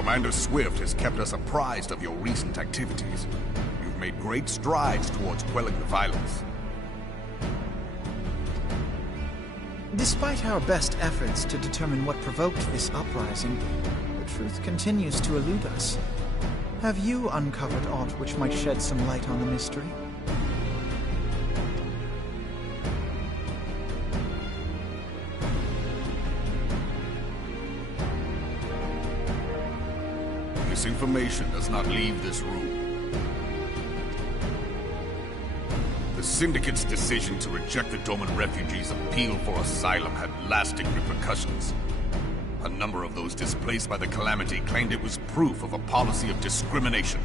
Commander Swift has kept us apprised of your recent activities. You've made great strides towards quelling the violence. Despite our best efforts to determine what provoked this uprising, the truth continues to elude us. Have you uncovered aught which might shed some light on the mystery? This information does not leave this room. The Syndicate's decision to reject the Doman refugees' appeal for asylum had lasting repercussions. A number of those displaced by the calamity claimed it was proof of a policy of discrimination.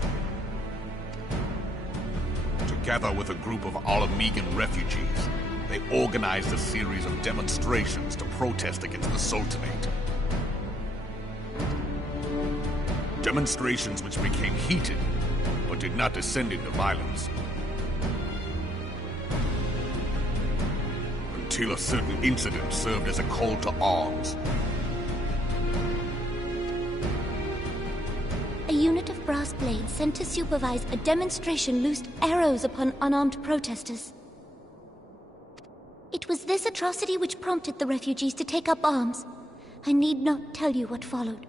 Together with a group of Alamegan refugees, they organized a series of demonstrations to protest against the Sultanate. Demonstrations which became heated, but did not descend into violence. Until a certain incident served as a call to arms. A unit of brass blades sent to supervise a demonstration loosed arrows upon unarmed protesters. It was this atrocity which prompted the refugees to take up arms. I need not tell you what followed.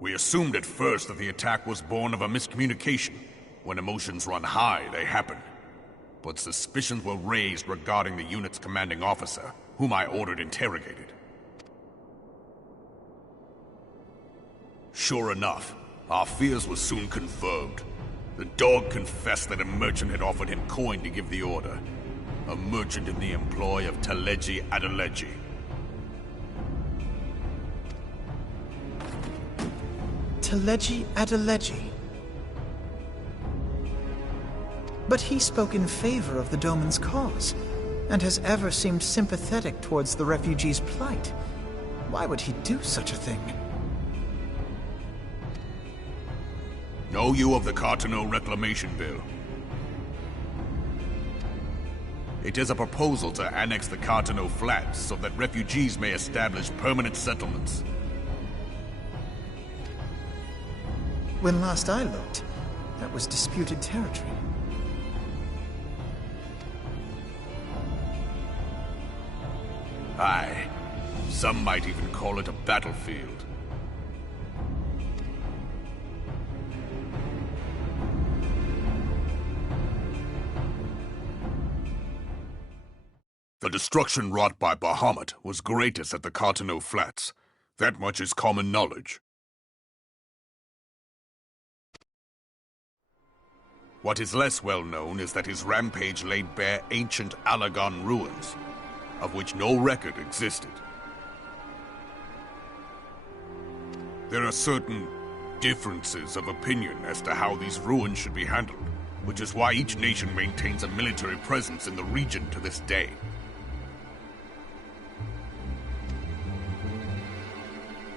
We assumed at first that the attack was born of a miscommunication. When emotions run high, they happen. But suspicions were raised regarding the unit's commanding officer, whom I ordered interrogated. Sure enough, our fears were soon confirmed. The dog confessed that a merchant had offered him coin to give the order. A merchant in the employ of GRIDANIA. GRIDANIA. But he spoke in favor of the Doman's cause, and has ever seemed sympathetic towards the refugees' plight. Why would he do such a thing? Know you of the Cartano Reclamation Bill? It is a proposal to annex the Cartano Flats so that refugees may establish permanent settlements. When last I looked, that was disputed territory. Aye. Some might even call it a battlefield. The destruction wrought by Bahamut was greatest at the Cartano Flats. That much is common knowledge. What is less well known is that his rampage laid bare ancient Allagan ruins, of which no record existed. There are certain differences of opinion as to how these ruins should be handled, which is why each nation maintains a military presence in the region to this day.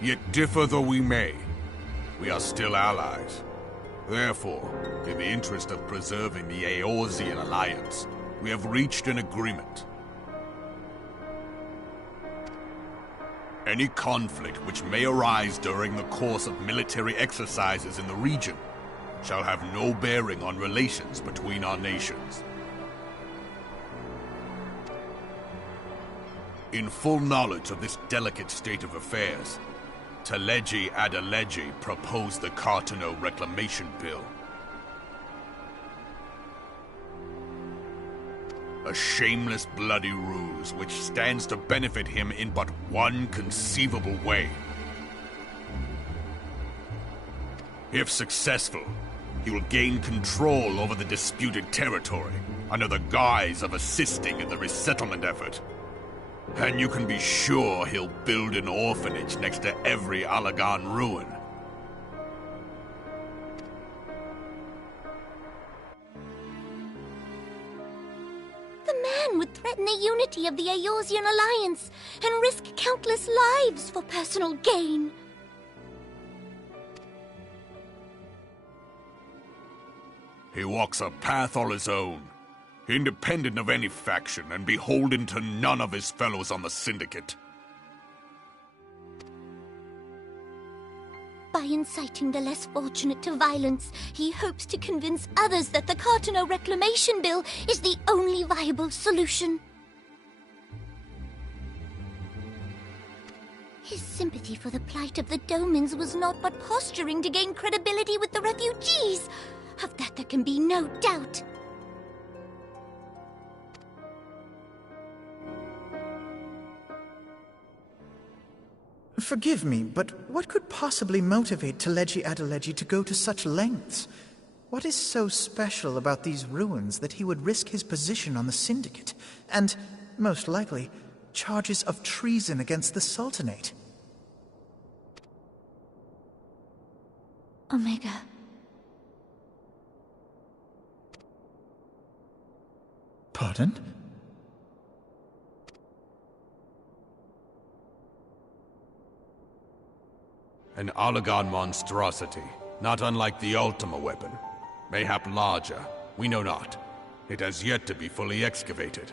Yet differ though we may, we are still allies. Therefore, in the interest of preserving the Eorzean alliance, we have reached an agreement. Any conflict which may arise during the course of military exercises in the region shall have no bearing on relations between our nations. In full knowledge of this delicate state of affairs, GRIDANIA proposed the Cartano Reclamation Bill. A shameless, bloody ruse which stands to benefit him in but one conceivable way. If successful, he will gain control over the disputed territory under the guise of assisting in the resettlement effort. And you can be sure he'll build an orphanage next to every Allagan ruin. The man would threaten the unity of the Eorzean alliance and risk countless lives for personal gain. He walks a path all his own, independent of any faction and beholden to none of his fellows on the Syndicate. By inciting the less fortunate to violence, he hopes to convince others that the Cartano Reclamation Bill is the only viable solution. His sympathy for the plight of the Domans was not but posturing to gain credibility with the refugees. Of that there can be no doubt. Forgive me, but what could possibly motivate Teleji Adeleji to go to such lengths? What is so special about these ruins that he would risk his position on the Syndicate, and, most likely, charges of treason against the Sultanate? Omega. Pardon? An Oligon monstrosity, not unlike the Ultima weapon. Mayhap larger, we know not. It has yet to be fully excavated.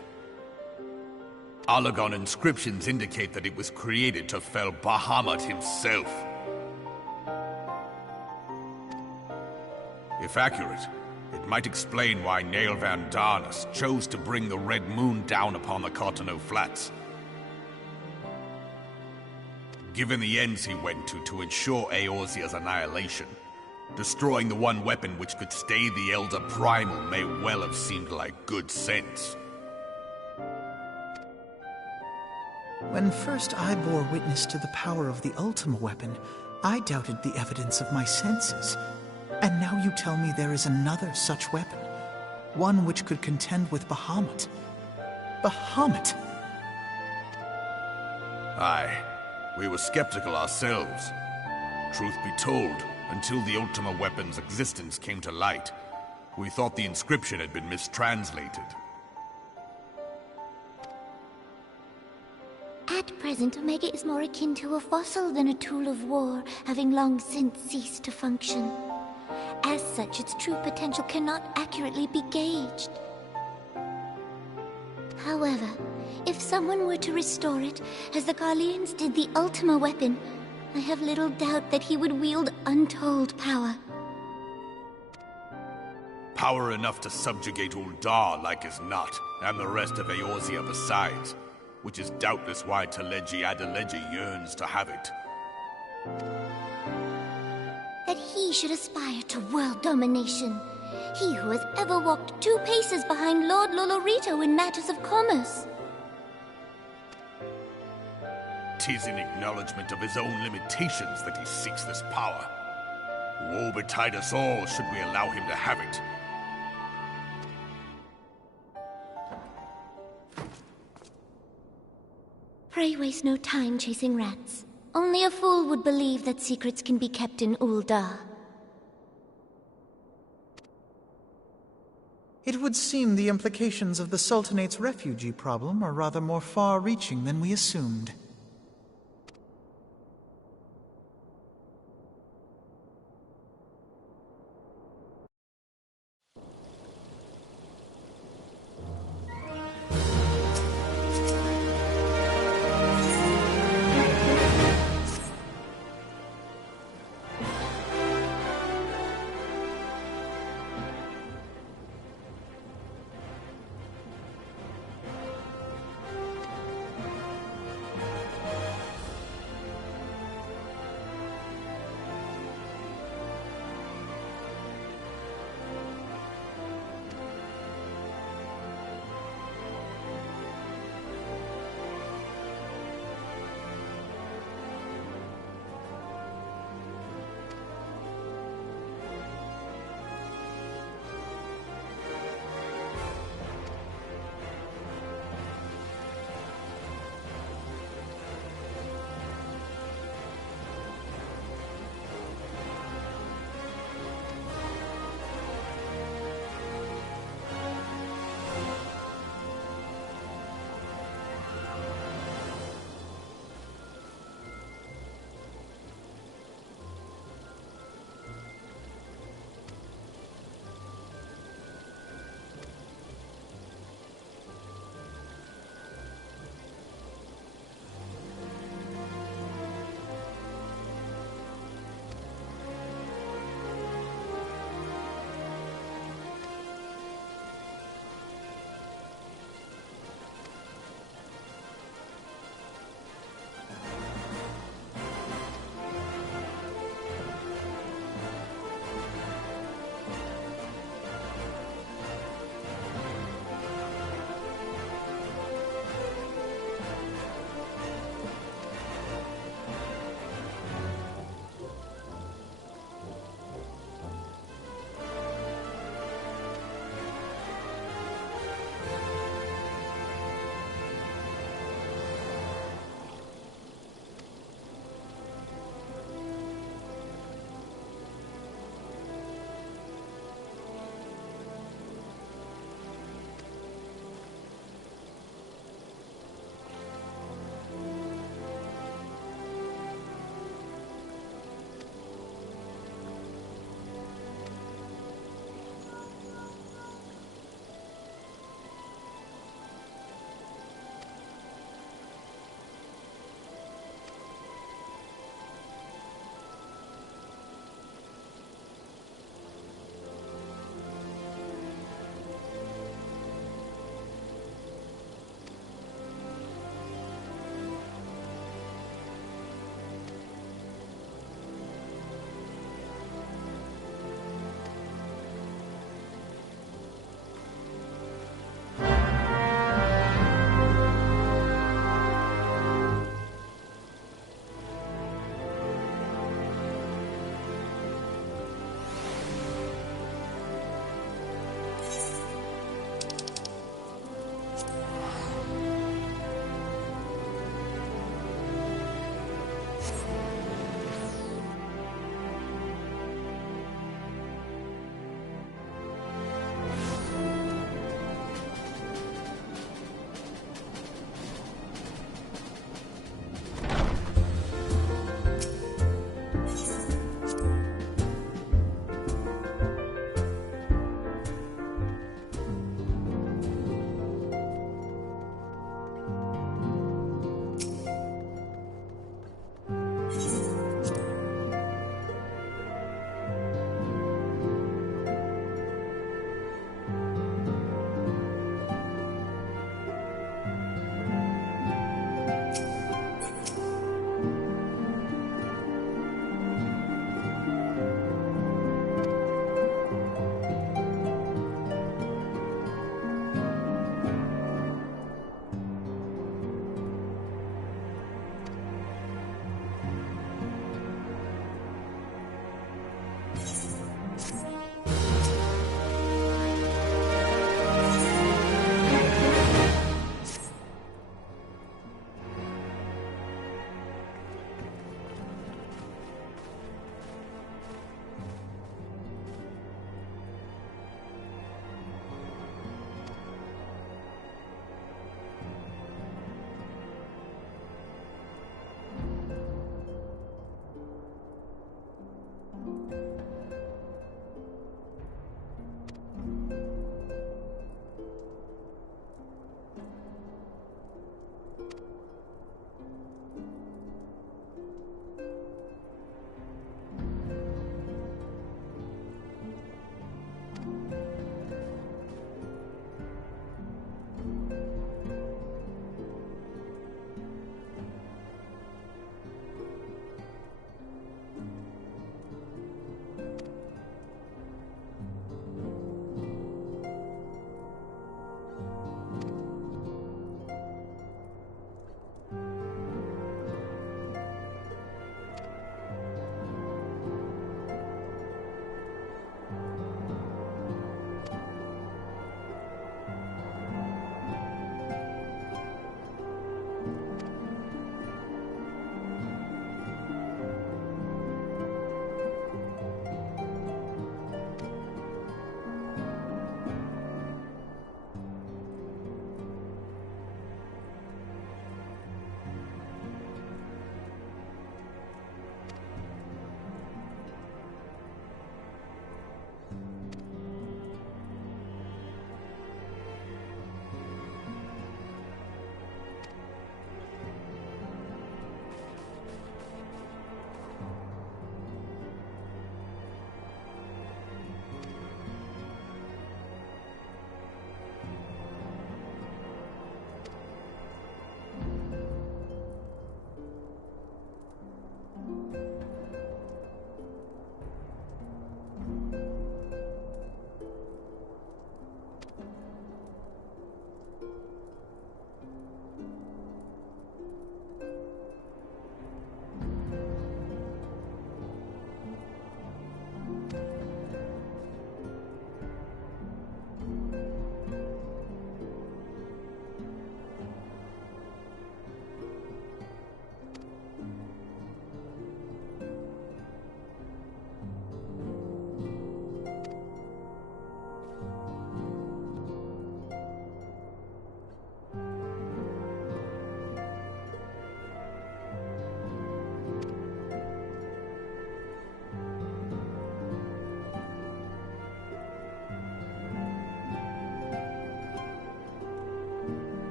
Oligon inscriptions indicate that it was created to fell Bahamut himself. If accurate, it might explain why Nail Van Darnus chose to bring the Red Moon down upon the Cartano Flats. Given the ends he went to ensure Eorzea's annihilation, destroying the one weapon which could stay the Elder Primal may well have seemed like good sense. When first I bore witness to the power of the Ultima weapon, I doubted the evidence of my senses. And now you tell me there is another such weapon, one which could contend with Bahamut. Bahamut! Aye. We were skeptical ourselves. Truth be told, until the Ultima weapon's existence came to light, we thought the inscription had been mistranslated. At present, Omega is more akin to a fossil than a tool of war, having long since ceased to function. As such, its true potential cannot accurately be gauged. However, if someone were to restore it, as the Garleans did the Ultima weapon, I have little doubt that he would wield untold power. Power enough to subjugate UL'DAH like as not, and the rest of Eorzea besides, which is doubtless why Teleji Adeleji yearns to have it. That he should aspire to world domination. He who has ever walked 2 paces behind Lord Lolorito in matters of commerce. 'Tis in acknowledgement of his own limitations that he seeks this power. Woe betide us all should we allow him to have it. Pray waste no time chasing rats. Only a fool would believe that secrets can be kept in UL'DAH. It would seem the implications of the Sultanate's refugee problem are rather more far-reaching than we assumed.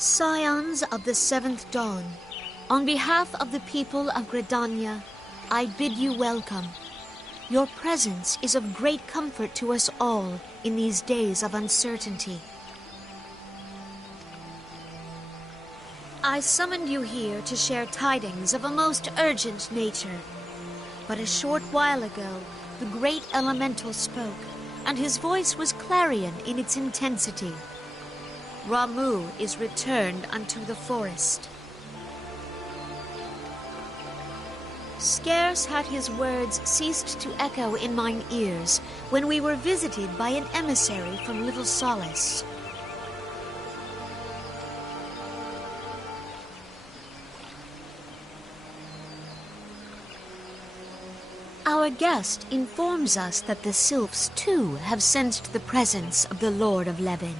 Scions of the Seventh Dawn, on behalf of the people of Gridania, I bid you welcome. Your presence is of great comfort to us all in these days of uncertainty. I summoned you here to share tidings of a most urgent nature. But a short while ago, the great elemental spoke, and his voice was clarion in its intensity. Ramuh is returned unto the forest. Scarce had his words ceased to echo in mine ears when we were visited by an emissary from Little Solace. Our guest informs us that the Sylphs too have sensed the presence of the Lord of Levin.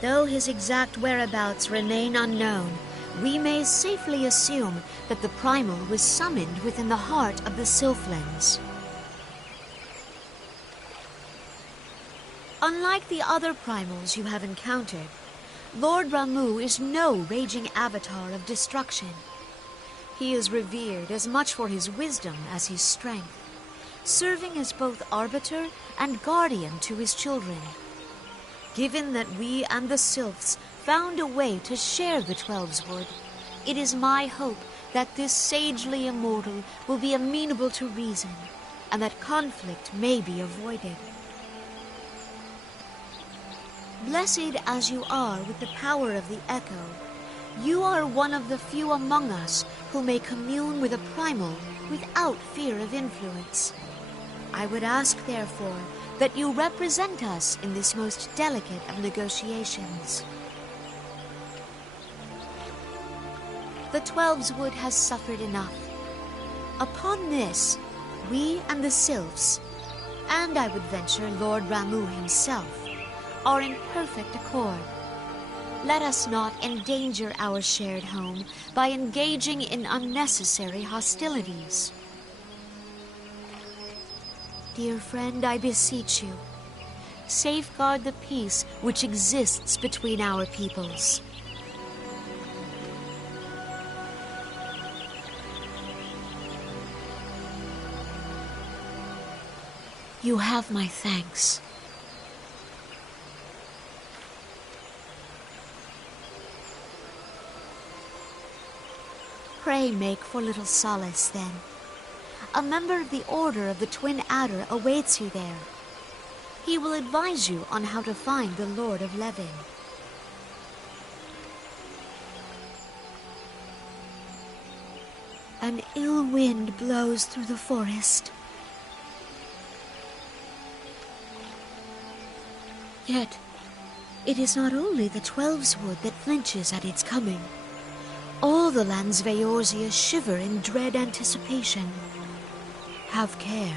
Though his exact whereabouts remain unknown, we may safely assume that the Primal was summoned within the heart of the Sylphlands. Unlike the other Primals you have encountered, Lord Ramuh is no raging avatar of destruction. He is revered as much for his wisdom as his strength, serving as both arbiter and guardian to his children. Given that we and the Sylphs found a way to share the Twelveswood, it is my hope that this sagely immortal will be amenable to reason, and that conflict may be avoided. Blessed as you are with the power of the Echo, you are one of the few among us who may commune with a Primal without fear of influence. I would ask, therefore, that you represent us in this most delicate of negotiations. The Twelveswood has suffered enough. Upon this, we and the Sylphs, and I would venture Lord Ramuh himself, are in perfect accord. Let us not endanger our shared home by engaging in unnecessary hostilities. Dear friend, I beseech you, safeguard the peace which exists between our peoples. You have my thanks. Pray make for Little Solace, then. A member of the Order of the Twin Adder awaits you there. He will advise you on how to find the Lord of Levin. An ill wind blows through the forest. Yet, it is not only the Twelveswood that flinches at its coming. All the land's Veorzia shiver in dread anticipation. Have care.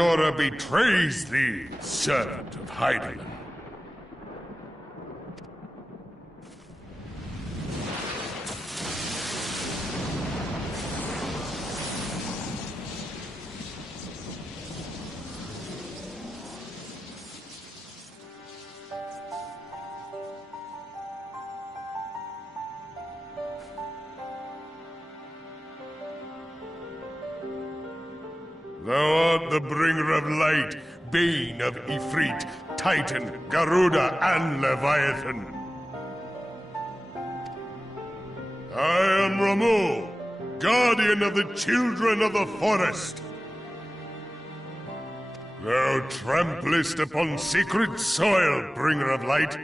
Minora betrays thee, servant of Hydaelyn. Thou art the bringer of light, bane of Ifrit, Titan, Garuda, and Leviathan. I am Ramu, guardian of the children of the forest. Thou tramplest upon sacred soil, bringer of light.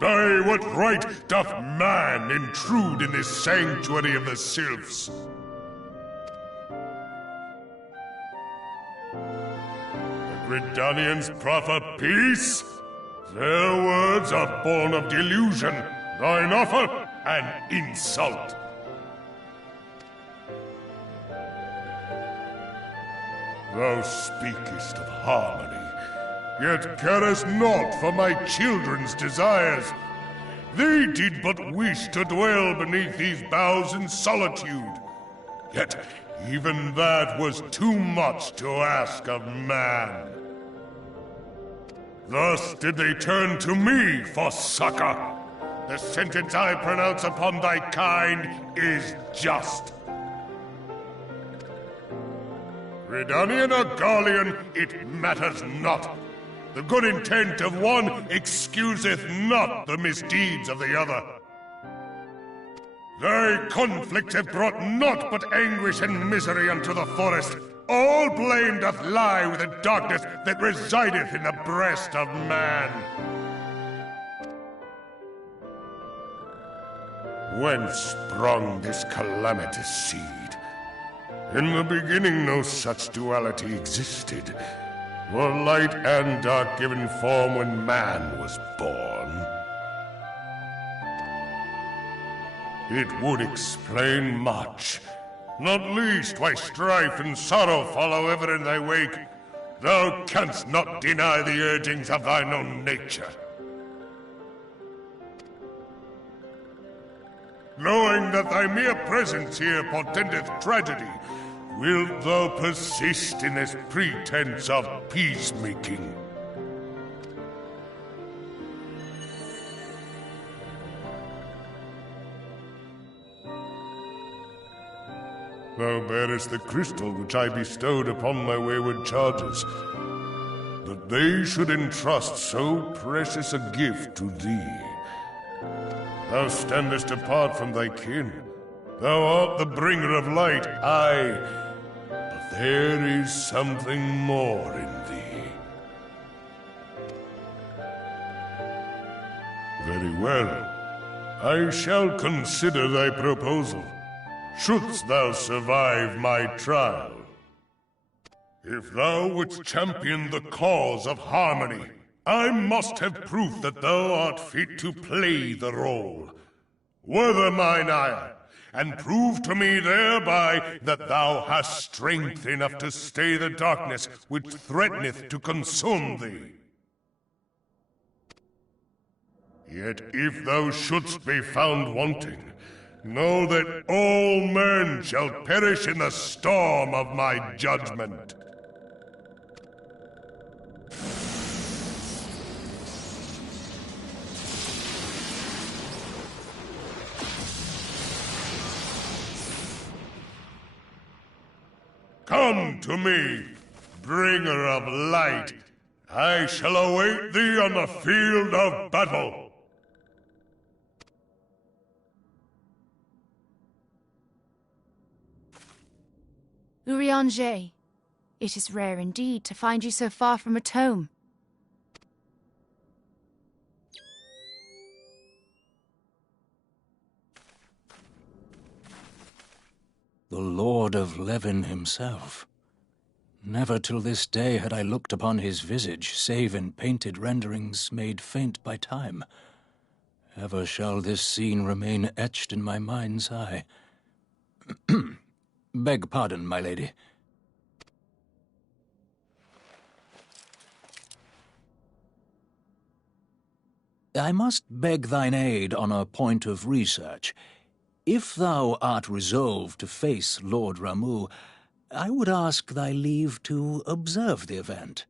By what right doth man intrude in this sanctuary of the sylphs? Gridanians proffer peace? Their words are born of delusion, thine offer an insult. Thou speakest of harmony, yet carest not for my children's desires. They did but wish to dwell beneath these boughs in solitude. Yet even that was too much to ask of man. Thus did they turn to me for succor. The sentence I pronounce upon thy kind is just. Gridanian or Garlean, it matters not. The good intent of one excuseth not the misdeeds of the other. Thy conflicts have brought naught but anguish and misery unto the forest. All blame doth lie with the darkness that resideth in the breast of man. Whence sprung this calamitous seed? In the beginning no such duality existed. Were light and dark given form when man was born? It would explain much. Not least why strife and sorrow follow ever in thy wake. Thou canst not deny the urgings of thine own nature. Knowing that thy mere presence here portendeth tragedy, wilt thou persist in this pretense of peacemaking? Thou bearest the crystal which I bestowed upon my wayward charges. That they should entrust so precious a gift to thee. Thou standest apart from thy kin. Thou art the bringer of light, aye. But there is something more in thee. Very well. I shall consider thy proposal. Shouldst thou survive my trial. If thou wouldst champion the cause of harmony, I must have proof that thou art fit to play the role. Wither mine ire, and prove to me thereby that thou hast strength enough to stay the darkness which threateneth to consume thee. Yet if thou shouldst be found wanting, know that all men shall perish in the storm of my judgment. Come to me, bringer of light. I shall await thee on the field of battle. UL'DAH, it is rare indeed to find you so far from a tome. The Lord of Levin himself. Never till this day had I looked upon his visage, save in painted renderings made faint by time. Ever shall this scene remain etched in my mind's eye. Beg pardon, my lady. I must beg thine aid on a point of research. If thou art resolved to face Lord Ramuh, I would ask thy leave to observe the event.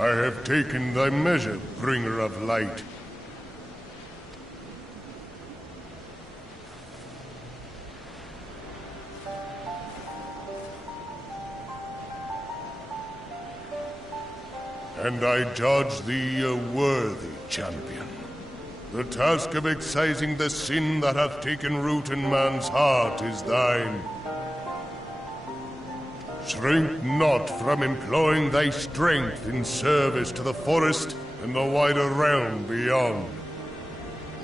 I have taken thy measure, bringer of light. And I judge thee a worthy champion. The task of excising the sin that hath taken root in man's heart is thine. Shrink not from employing thy strength in service to the forest and the wider realm beyond.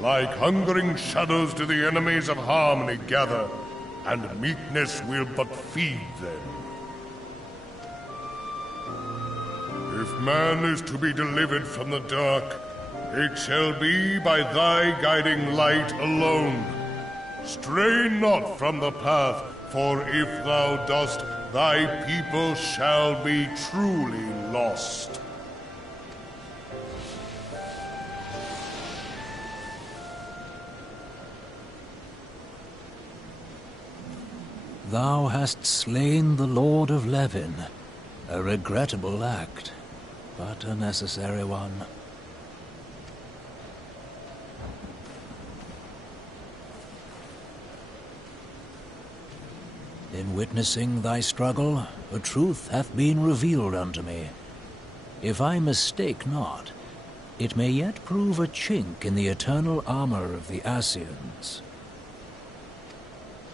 Like hungering shadows do the enemies of harmony gather, and meekness will but feed them. If man is to be delivered from the dark, it shall be by thy guiding light alone. Stray not from the path, For if thou dost, thy people shall be truly lost. Thou hast slain the Lord of Levin. A regrettable act, but a necessary one. In witnessing thy struggle, a truth hath been revealed unto me. If I mistake not, it may yet prove a chink in the eternal armor of the Assyrians.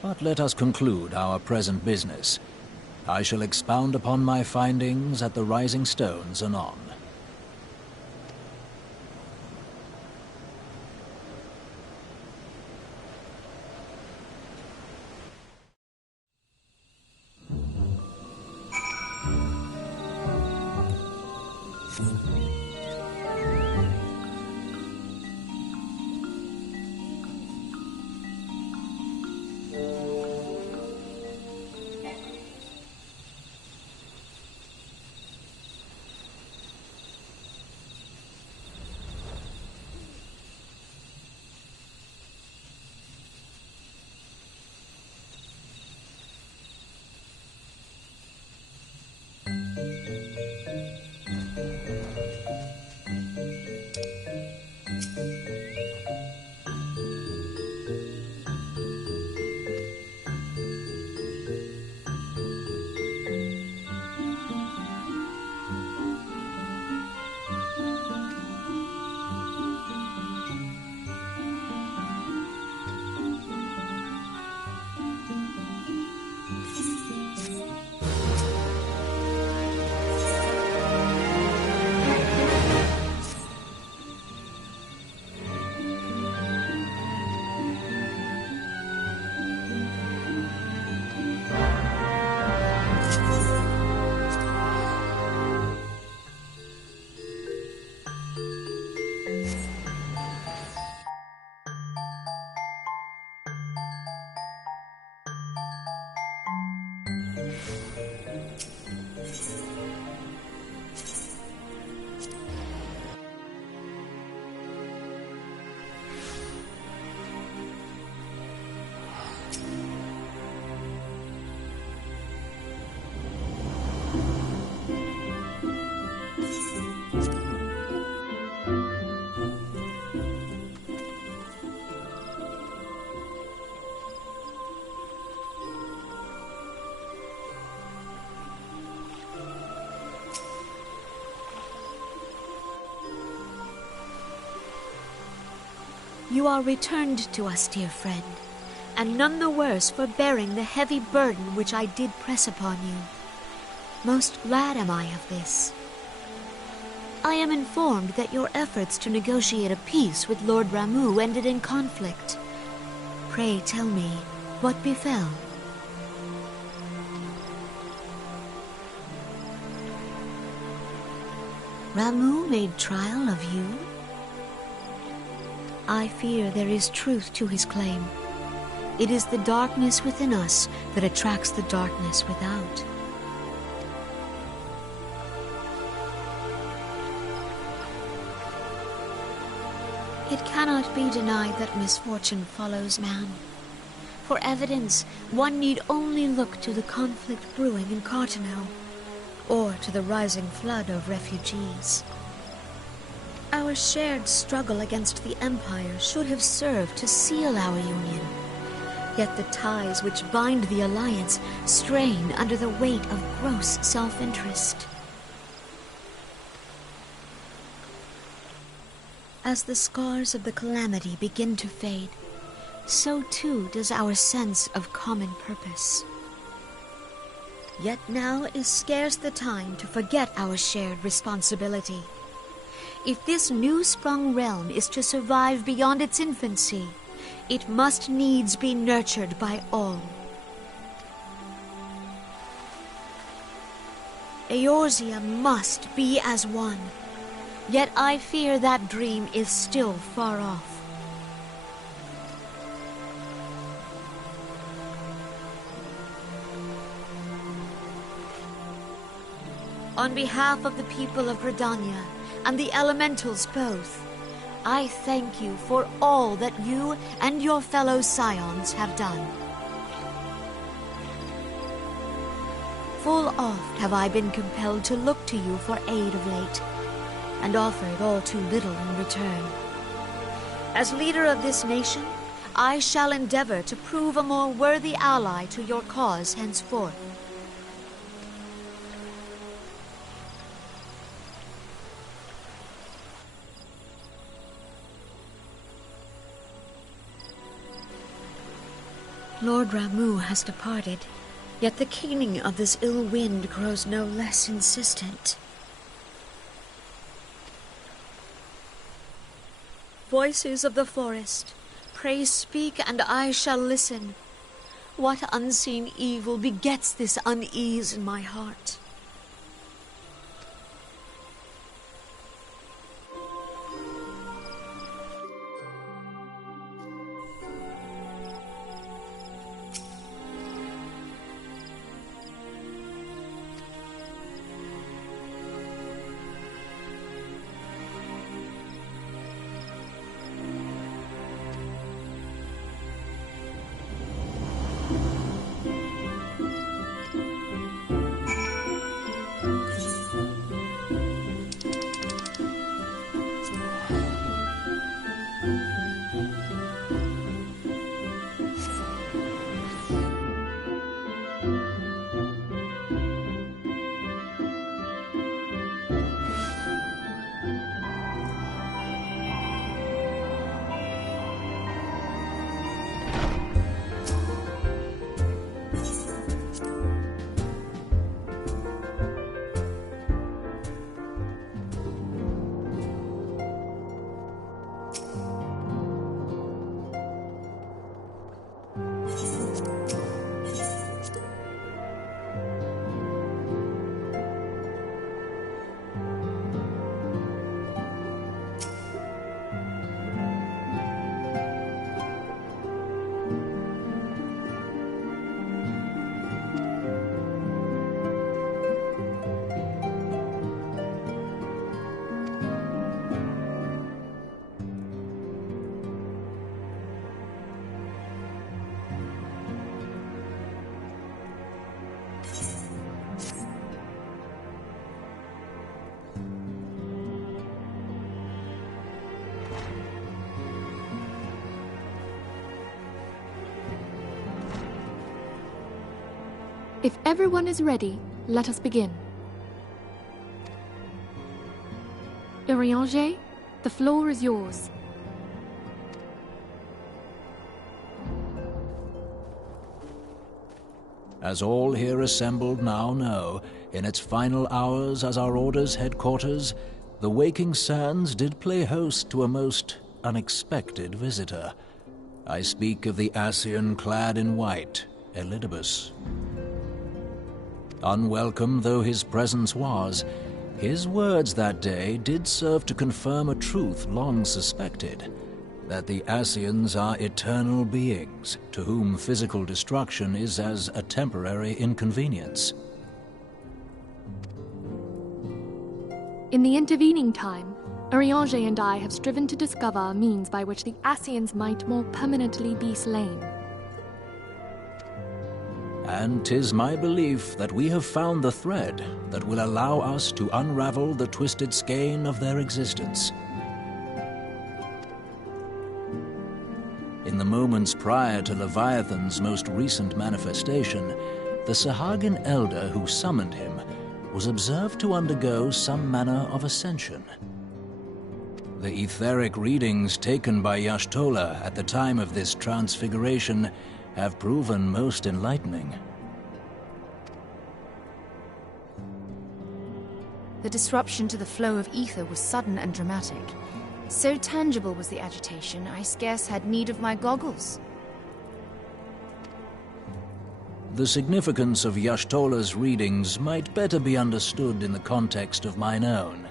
But let us conclude our present business. I shall expound upon my findings at the Rising Stones anon. You are returned to us, dear friend, and none the worse for bearing the heavy burden which I did press upon you. Most glad am I of this. I am informed that your efforts to negotiate a peace with Lord Ramuh ended in conflict. Pray tell me, what befell? Ramuh made trial of you? I fear there is truth to his claim. It is the darkness within us that attracts the darkness without. It cannot be denied that misfortune follows man. For evidence, one need only look to the conflict brewing in Cartano, or to the rising flood of refugees. Our shared struggle against the Empire should have served to seal our union. Yet the ties which bind the alliance strain under the weight of gross self-interest. As the scars of the calamity begin to fade, so too does our sense of common purpose. Yet now is scarce the time to forget our shared responsibility. If this new-sprung realm is to survive beyond its infancy, it must needs be nurtured by all. Eorzea must be as one, yet I fear that dream is still far off. On behalf of the people of Gridania and the elementals both, I thank you for all that you and your fellow scions have done. Full oft have I been compelled to look to you for aid of late, and offered all too little in return. As leader of this nation, I shall endeavor to prove a more worthy ally to your cause henceforth. Lord Ramuh has departed, yet the keening of this ill wind grows no less insistent. Voices of the forest, pray speak and I shall listen. What unseen evil begets this unease in my heart? If everyone is ready, let us begin. Urianger, the floor is yours. As all here assembled now know, in its final hours as our Order's headquarters, the Waking Sands did play host to a most unexpected visitor. I speak of the Ascian clad in white, Elidibus. Unwelcome though his presence was, his words that day did serve to confirm a truth long suspected, that the Ascians are eternal beings, to whom physical destruction is as a temporary inconvenience. In the intervening time, Urianger and I have striven to discover a means by which the Ascians might more permanently be slain. And 'tis my belief that we have found the thread that will allow us to unravel the twisted skein of their existence. In the moments prior to Leviathan's most recent manifestation, the Sahagin elder who summoned him was observed to undergo some manner of ascension. The etheric readings taken by Y'shtola at the time of this transfiguration have proven most enlightening. The disruption to the flow of ether was sudden and dramatic. So tangible was the agitation, I scarce had need of my goggles. The significance of Y'shtola's readings might better be understood in the context of mine own,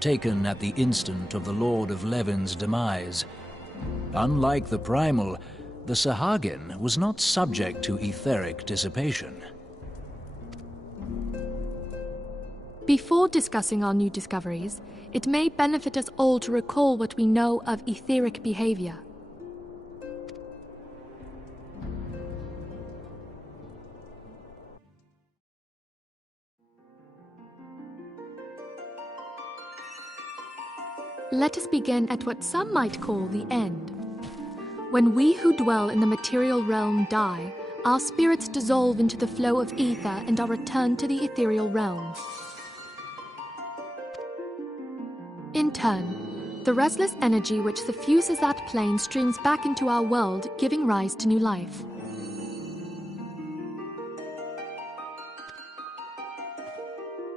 taken at the instant of the Lord of Levin's demise. Unlike the Primal, the Sahagin was not subject to etheric dissipation. Before discussing our new discoveries, it may benefit us all to recall what we know of etheric behavior. Let us begin at what some might call the end. When we who dwell in the material realm die, our spirits dissolve into the flow of ether and are returned to the ethereal realm. In turn, the restless energy which suffuses that plane streams back into our world, giving rise to new life.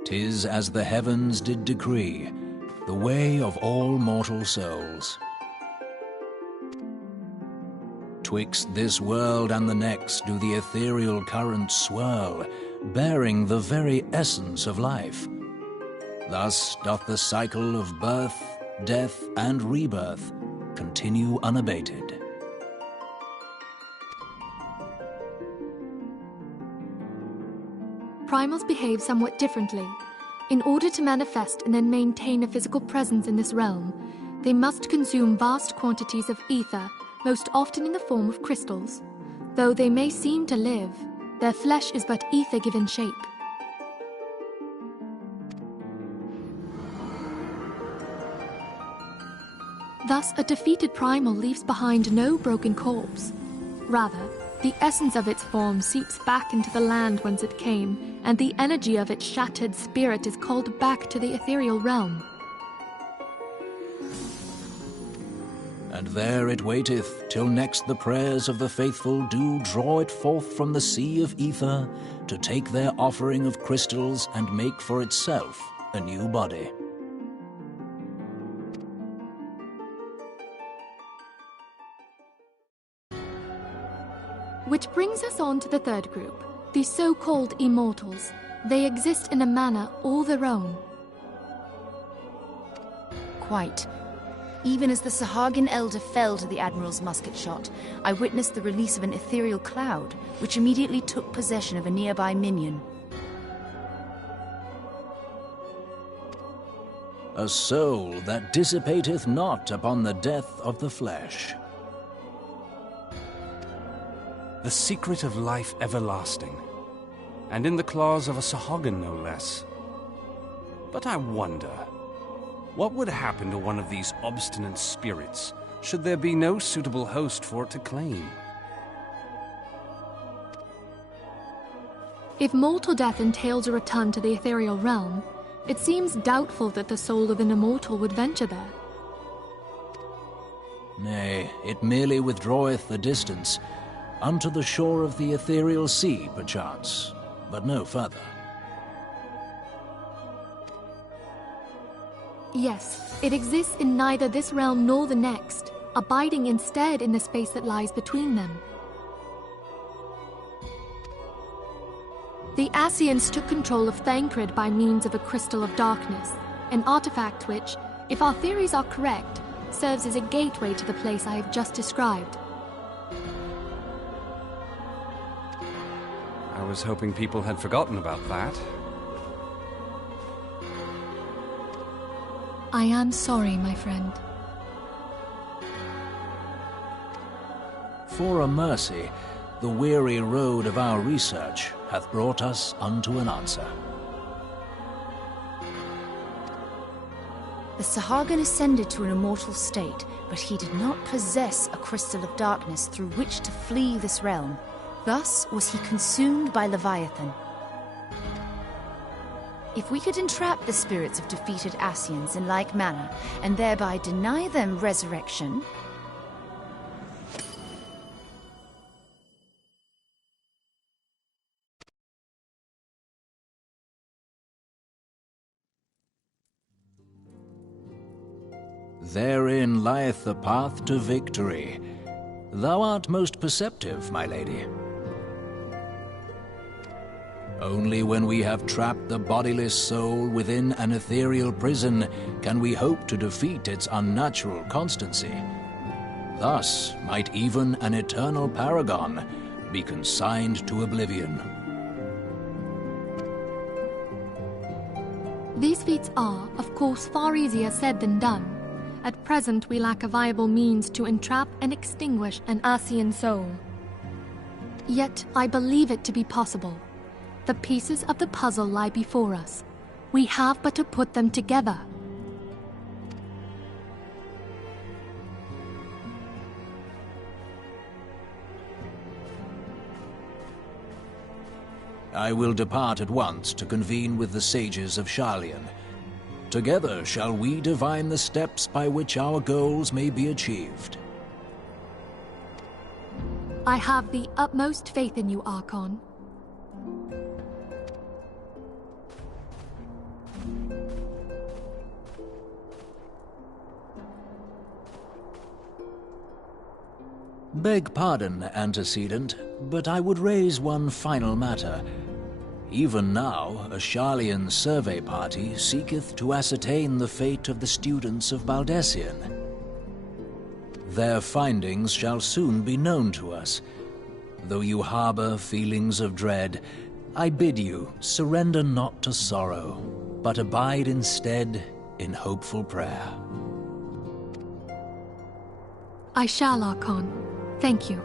"'Tis as the heavens did decree, the way of all mortal souls. Twixt this world and the next do the ethereal currents swirl, bearing the very essence of life. Thus doth the cycle of birth, death, and rebirth continue unabated." Primals behave somewhat differently. In order to manifest and then maintain a physical presence in this realm, they must consume vast quantities of ether, most often in the form of crystals. Though they may seem to live, their flesh is but ether given shape. Thus, a defeated primal leaves behind no broken corpse. Rather, the essence of its form seeps back into the land whence it came, and the energy of its shattered spirit is called back to the ethereal realm. And there it waiteth, till next the prayers of the faithful do draw it forth from the sea of ether, to take their offering of crystals and make for itself a new body. Which brings us on to the third group, the so-called immortals. They exist in a manner all their own. Quite. Even as the Sahagin elder fell to the Admiral's musket shot, I witnessed the release of an ethereal cloud, which immediately took possession of a nearby minion. A soul that dissipateth not upon the death of the flesh. The secret of life everlasting, and in the claws of a Sahagin no less. But I wonder, what would happen to one of these obstinate spirits, should there be no suitable host for it to claim? If mortal death entails a return to the ethereal realm, it seems doubtful that the soul of an immortal would venture there. Nay, it merely withdraweth a distance, unto the shore of the ethereal sea, perchance, but no further. Yes, it exists in neither this realm nor the next, abiding instead in the space that lies between them. The Ascians took control of Thancred by means of a crystal of darkness, an artifact which, if our theories are correct, serves as a gateway to the place I have just described. I was hoping people had forgotten about that. I am sorry, my friend. For a mercy, the weary road of our research hath brought us unto an answer. The Sahagin ascended to an immortal state, but he did not possess a crystal of darkness through which to flee this realm. Thus was he consumed by Leviathan. If we could entrap the spirits of defeated Ascians in like manner, and thereby deny them resurrection, Therein lieth the path to victory. Thou art most perceptive, my lady. Only when we have trapped the bodiless soul within an ethereal prison can we hope to defeat its unnatural constancy. Thus might even an eternal paragon be consigned to oblivion. These feats are, of course, far easier said than done. At present, we lack a viable means to entrap and extinguish an Ascian soul. Yet, I believe it to be possible. The pieces of the puzzle lie before us. We have but to put them together. I will depart at once to convene with the sages of Sharlayan. Together shall we divine the steps by which our goals may be achieved. I have the utmost faith in you, Archon. Beg pardon, antecedent, but I would raise one final matter. Even now, a Sharlayan survey party seeketh to ascertain the fate of the students of Baldesion. Their findings shall soon be known to us. Though you harbor feelings of dread, I bid you surrender not to sorrow, but abide instead in hopeful prayer. I shall, Archon. Thank you.